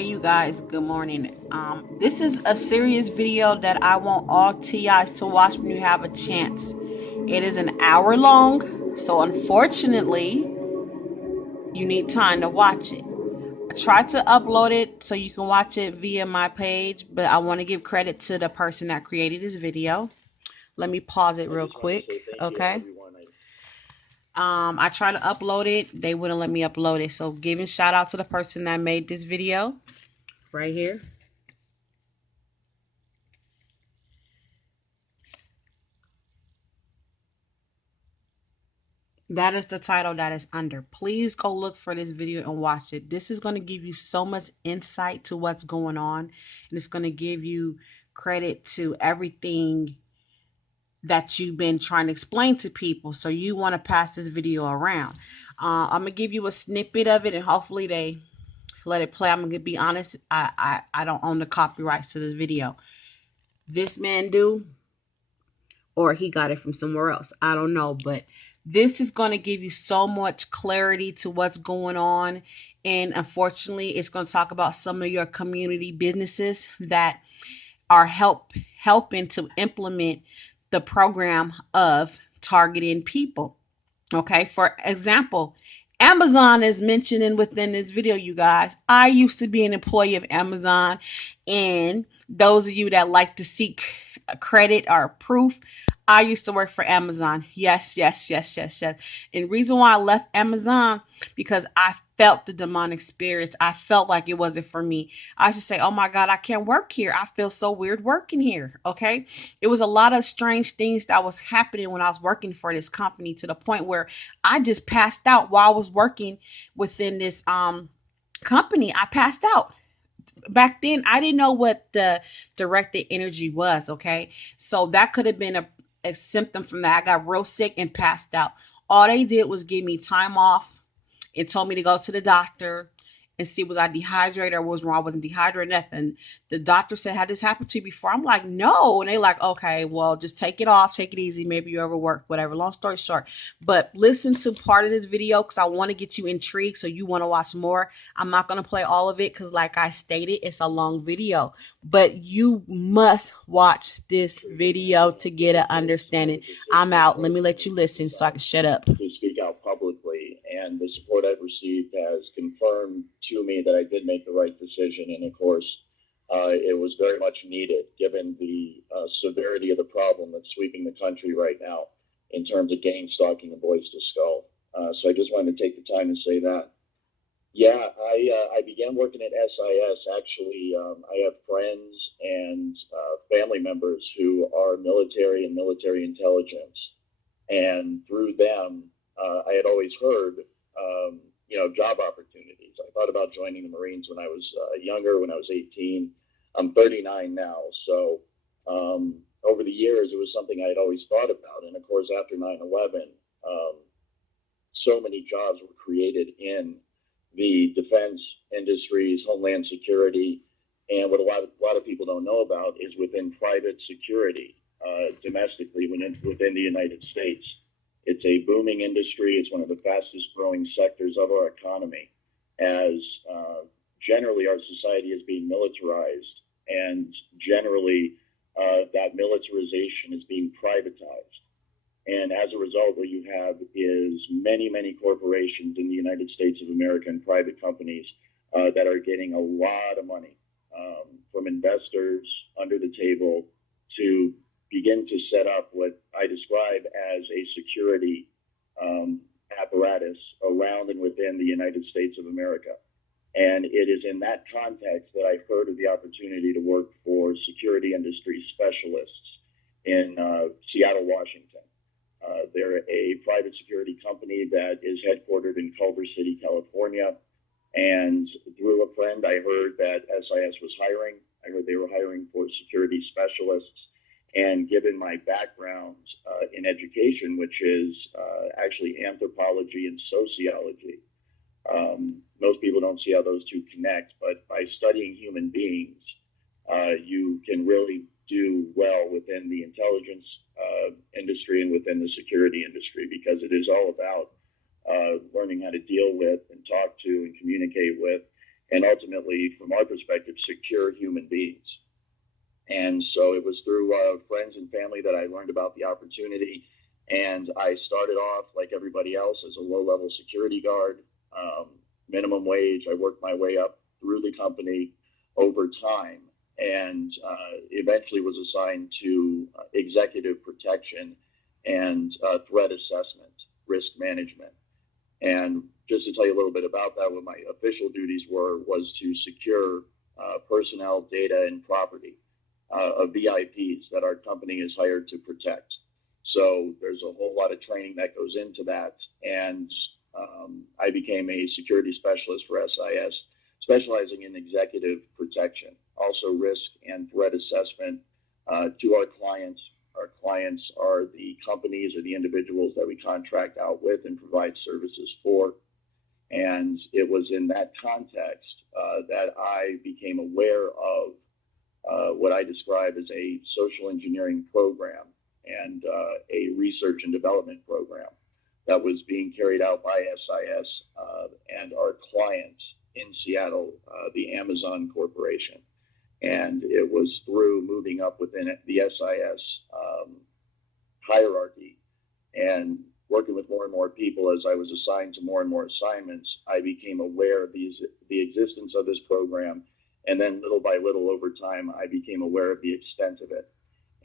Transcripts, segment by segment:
Hey you guys, good morning. This is a serious video that I want all TIs to watch when you have a chance. It is an hour long, so unfortunately, you need time to watch it. I tried to upload it so you can watch it via my page, but I want to give credit to the person that created this video. Let me pause it real quick, okay? I tried to upload it, they wouldn't let me upload it. So giving shout out to the person that made this video right here. That is the title that is under. Please go look for this video and watch it. This is going to give you so much insight to what's going on, and it's going to give you credit to everything that you've been trying to explain to people. So you want to pass this video around. I'm going to give you a snippet of it, and hopefully they let it play. I'm going to be honest. I don't own the copyrights to this video. This man do, or he got it from somewhere else. I don't know, but this is going to give you so much clarity to what's going on. And unfortunately, it's going to talk about some of your community businesses that are helping to implement the program of targeting people. Okay, for example, Amazon is mentioning within this video, you guys. I used to be an employee of Amazon, and those of you that like to seek credit or proof, I used to work for Amazon. Yes, yes, yes, yes, yes. And the reason why I left Amazon because I felt the demonic spirits. I felt like it wasn't for me. I used to say, "Oh my God, I can't work here. I feel so weird working here." Okay, it was a lot of strange things that was happening when I was working for this company to the point where I just passed out while I was working within this company. I passed out. Back then I didn't know what the directed energy was, okay? So that could have been a symptom from that. I got real sick and passed out. All they did was give me time off and told me to go to the doctor and see was I dehydrated or was wrong. I wasn't dehydrated, nothing. The doctor said, "Had this happened to you before?" I'm like, "No." And they like, "Okay, well, just take it off, take it easy. Maybe you overworked, whatever." Long story short. But listen to part of this video because I want to get you intrigued so you want to watch more. I'm not going to play all of it because, like I stated, it's a long video. But you must watch this video to get an understanding. I'm out. Let me let you listen so I can shut up. To speak out publicly, and the support I've received has confirmed to me that I did make the right decision. And of course, it was very much needed given the severity of the problem that's sweeping the country right now in terms of gang stalking and boys to skull. So I just wanted to take the time to say that. Yeah, I began working at SIS. Actually, I have friends and family members who are military and military intelligence, and through them, I had always heard, job opportunities. I thought about joining the Marines when I was younger, when I was 18. I'm 39 now, so over the years, it was something I had always thought about. And of course, after 9/11, so many jobs were created in the defense industries, homeland security, and what a lot of people don't know about is within private security, domestically within the United States. It's a booming industry. It's one of the fastest growing sectors of our economy, as generally our society is being militarized, and generally that militarization is being privatized. And as a result, what you have is many, many corporations in the United States of America and private companies that are getting a lot of money from investors under the table to begin to set up what I describe as a security apparatus around and within the United States of America. And it is in that context that I've heard of the opportunity to work for security industry specialists in Seattle, Washington. They're a private security company that is headquartered in Culver City, California. And through a friend, I heard that SIS was hiring. I heard they were hiring for security specialists. And given my background in education, which is actually anthropology and sociology, most people don't see how those two connect. But by studying human beings, you can really do well within the intelligence industry and within the security industry, because it is all about learning how to deal with and talk to and communicate with and ultimately, from our perspective, secure human beings. And so it was through friends and family that I learned about the opportunity. And I started off, like everybody else, as a low-level security guard, um, minimum wage. I worked my way up through the company over time, and eventually was assigned to executive protection and threat assessment, risk management. And just to tell you a little bit about that, what my official duties were was to secure personnel, data, and property of VIPs that our company is hired to protect. So there's a whole lot of training that goes into that. And I became a security specialist for SIS, specializing in executive protection, also risk and threat assessment to our clients. Our clients are the companies or the individuals that we contract out with and provide services for. And it was in that context that I became aware of what I describe as a social engineering program and a research and development program that was being carried out by SIS and our client in Seattle, the Amazon Corporation. And it was through moving up within the SIS hierarchy and working with more and more people as I was assigned to more and more assignments, I became aware of the existence of this program. And then little by little over time, I became aware of the extent of it.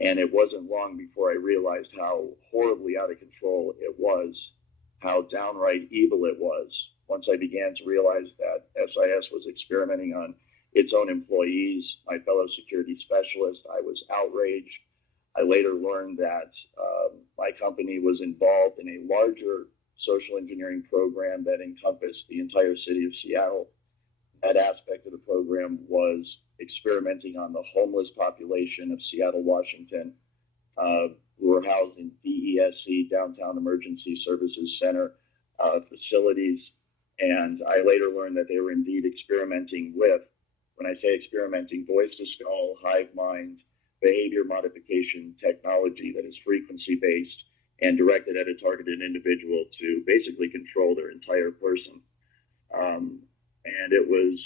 And it wasn't long before I realized how horribly out of control it was, how downright evil it was. Once I began to realize that SIS was experimenting on its own employees, my fellow security specialist, I was outraged. I later learned that my company was involved in a larger social engineering program that encompassed the entire city of Seattle. That aspect of the program was experimenting on the homeless population of Seattle, Washington, who were housed in DESC, Downtown Emergency Services Center facilities. And I later learned that they were indeed experimenting with, when I say experimenting, voice to skull, hive mind, behavior modification technology that is frequency based and directed at a targeted individual to basically control their entire person. And it was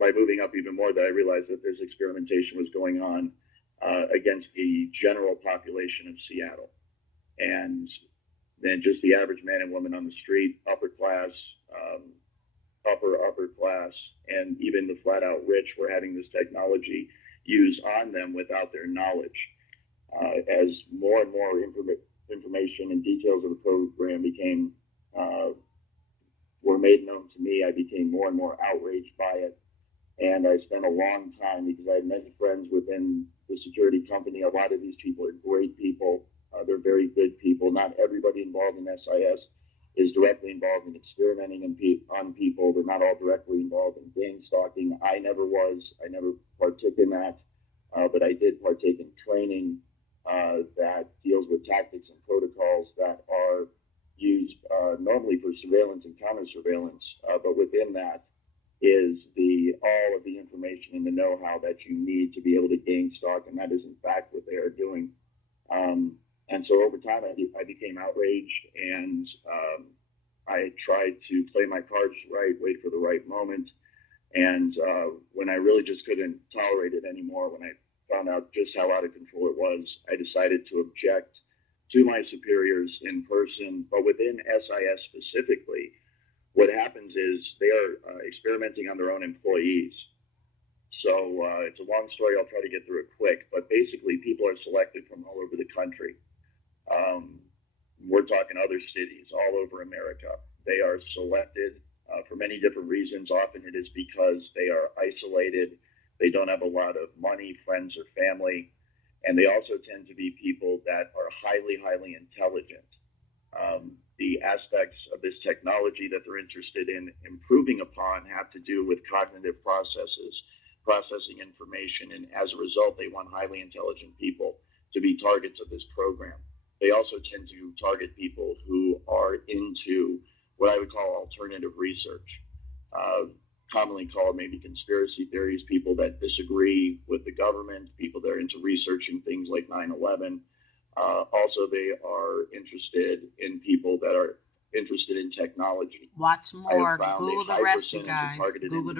by moving up even more that I realized that this experimentation was going on against the general population of Seattle. And then just the average man and woman on the street, upper class, upper class, and even the flat out rich were having this technology used on them without their knowledge. As more and more information and details of the program were made known to me, I became more and more outraged by it. And I spent a long time, because I had many friends within the security company. A lot of these people are great people. They're very good people. Not everybody involved in SIS is directly involved in experimenting on people. They're not all directly involved in gang stalking. I never was. I never partook in that. But I did partake in training that deals with tactics and protocols that are used normally for surveillance and counter surveillance. But within that is all of the information and the know-how that you need to be able to gang stalk, and that is in fact what they are doing. And so over time, I became outraged, and I tried to play my cards right, wait for the right moment. And when I really just couldn't tolerate it anymore, when I found out just how out of control it was, I decided to object to my superiors in person. But within SIS specifically, what happens is they are experimenting on their own employees. So it's a long story. I'll try to get through it quick. But basically, people are selected from all over the country. We're talking other cities all over America. They are selected for many different reasons. Often it is because they are isolated. They don't have a lot of money, friends, or family. And they also tend to be people that are highly, highly intelligent. The aspects of this technology that they're interested in improving upon have to do with cognitive processes, processing information, and as a result, they want highly intelligent people to be targets of this program. They also tend to target people who are into what I would call alternative research, commonly called maybe conspiracy theories, people that disagree with the government, people that are into researching things like 9/11. Also, they are interested in people that are interested in technology. Watch I have more. found a Google the high rest, you percentage of guys. targeted Google the